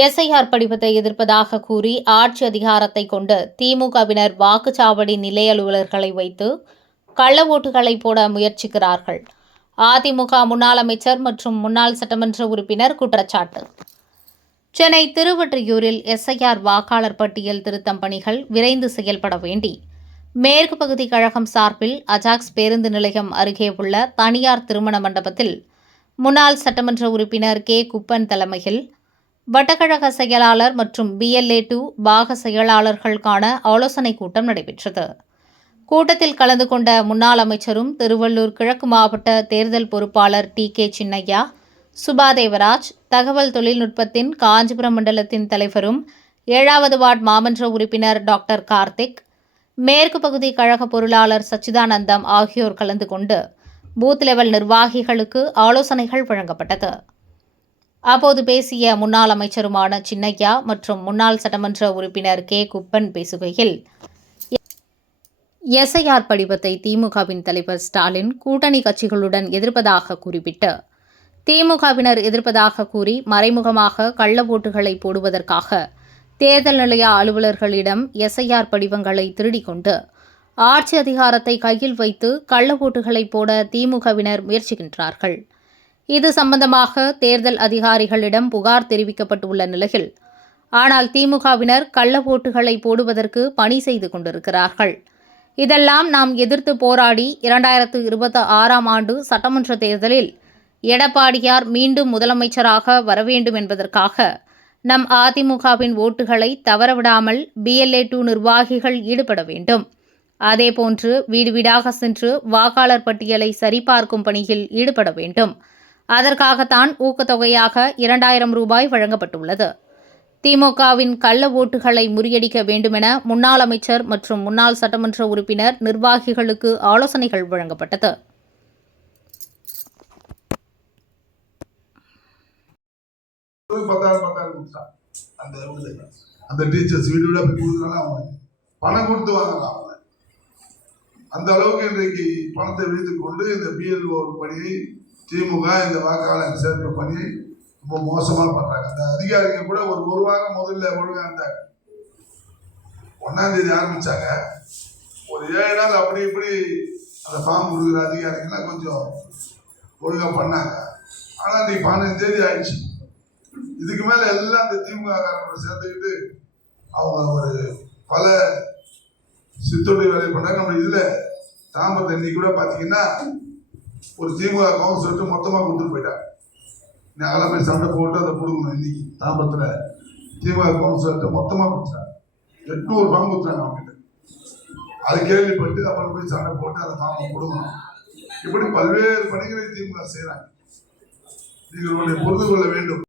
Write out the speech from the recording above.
SIR படிவத்தை எதிர்ப்பதாக கூறி ஆட்சி அதிகாரத்தை கொண்டு திமுகவினர் வாக்குச்சாவடி நிலைய அலுவலர்களை வைத்து கள்ள ஓட்டுகளை போட முயற்சிக்கிறார்கள். அதிமுக முன்னாள் அமைச்சர் மற்றும் முன்னாள் சட்டமன்ற உறுப்பினர் குற்றச்சாட்டு. சென்னை திருவொற்றியூரில் எஸ்ஐஆர் வாக்காளர் பட்டியல் திருத்தம் பணிகள் விரைந்து செயல்பட வேண்டி மேற்கு பகுதி கழகம் சார்பில் அஜாக்ஸ் பேருந்து நிலையம் அருகே உள்ள தனியார் திருமண மண்டபத்தில் முன்னாள் சட்டமன்ற உறுப்பினர் கே. குப்பன் தலைமையில் வட்டக்கழக செயலாளர் மற்றும் BLA-2 பாக செயலாளர்களுக்கான ஆலோசனைக் கூட்டம் நடைபெற்றது. கூட்டத்தில் கலந்து கொண்ட முன்னாள் அமைச்சரும் திருவள்ளூர் கிழக்கு மாவட்ட தேர்தல் பொறுப்பாளர் TK சின்னையா, சுபா தேவராஜ், தகவல் தொழில்நுட்பத்தின் காஞ்சிபுரம் மண்டலத்தின் தலைவரும் 7வது வார்டு மாமன்ற உறுப்பினர் டாக்டர் கார்த்திக், மேற்கு பகுதி கழக பொருளாளர் சச்சிதானந்தம் ஆகியோர் கலந்து கொண்டு பூத் லெவல் நிர்வாகிகளுக்கு ஆலோசனைகள் வழங்கப்பட்டது. அப்போது பேசிய முன்னாள் அமைச்சருமான சின்னையா மற்றும் முன்னாள் சட்டமன்ற உறுப்பினர் கே. குப்பன் பேசுகையில், எஸ்ஐஆர் படிவத்தை திமுகவின் தலைவர் ஸ்டாலின் கூட்டணி கட்சிகளுடன் எதிர்ப்பதாக குறிப்பிட்டு, திமுகவினர் எதிர்ப்பதாக கூறி மறைமுகமாக கள்ள ஓட்டுகளை போடுவதற்காக தேர்தல் நிலைய அலுவலர்களிடம் எஸ்ஐஆர் படிவங்களை திருடிக் கொண்டு ஆட்சி அதிகாரத்தை கையில் வைத்து கள்ள ஓட்டுகளை போட திமுகவினர் முயற்சிக்கின்றார்கள். இது சம்பந்தமாக தேர்தல் அதிகாரிகளிடம் புகார் தெரிவிக்கப்பட்டுள்ள நிலையில், ஆனால் திமுகவினர் கள்ள ஓட்டுகளை போடுவதற்கு பணி செய்து கொண்டிருக்கிறார்கள். இதெல்லாம் நாம் எதிர்த்து போராடி 2026ஆம் ஆண்டு சட்டமன்ற தேர்தலில் எடப்பாடியார் மீண்டும் முதலமைச்சராக வரவேண்டும் என்பதற்காக நம் அதிமுகவின் ஓட்டுகளை தவறவிடாமல் BLA-2 நிர்வாகிகள் ஈடுபட வேண்டும். அதேபோன்று வீடு வீடாக சென்று வாக்காளர் பட்டியலை சரிபார்க்கும் பணியில் ஈடுபட வேண்டும். அதற்காகத்தான் ஊக்கத்தொகையாக 2000 ரூபாய் வழங்கப்பட்டுள்ளது. திமுகவின் கள்ள ஓட்டுகளை முறியடிக்க வேண்டுமென முன்னாள் அமைச்சர் மற்றும் முன்னாள் சட்டமன்ற உறுப்பினர் நிர்வாகிகளுக்கு ஆலோசனைகள் வழங்கப்பட்டது. பணம் கொடுத்து வாங்கலாம். அந்த அளவுக்கு இன்றைக்கு பணத்தை வைத்துக் கொண்டு இந்த BLO பணியை திமுக இந்த வாக்காளர் சேர்ப்பு பணியை ரொம்ப மோசமாக பண்றாங்க. அந்த அதிகாரிகள் கூட ஒரு வாரம் முதல்ல ஒழுங்கா இருந்தாங்க. 1ஆம் தேதி ஆரம்பிச்சாங்க. ஒரு 7 நாள் அப்படி இப்படி அந்த ஃபார்ம் கொடுக்குற அதிகாரிகள்லாம் கொஞ்சம் ஒழுங்கா பண்ணாங்க. ஆனால் நீ 15 தேதி ஆயிடுச்சு. இதுக்கு மேல எல்லாம் அந்த திமுக காரங்களை சேர்த்துக்கிட்டு அவங்க ஒரு பல சித்தொழி வேலை பண்ணாங்க. நம்ம இதுல தாம்பரத்தை இன்னைக்கு கூட பாத்தீங்கன்னா ஒரு திமுக கவுன்சிலர் மொத்தமாக கொடுத்துட்டு போயிட்டாங்க. நாங்களாம் போய் சண்டை போட்டு அதை கொடுக்கணும். இன்னைக்கு தாம்பரத்துல திமுக கவுன்சிலர் மொத்தமாக கொடுத்தாங்க. 800 ஃபார்ம் கொடுத்தாங்க அவங்க கிட்ட. அது கேள்விப்பட்டு அப்புறம் போய் சண்டை போட்டு அந்த ஃபார்மை கொடுக்கணும். இப்படி பல்வேறு பணிகளை திமுக செய்யறாங்க. நீங்கள் புரிந்து கொள்ள வேண்டும்.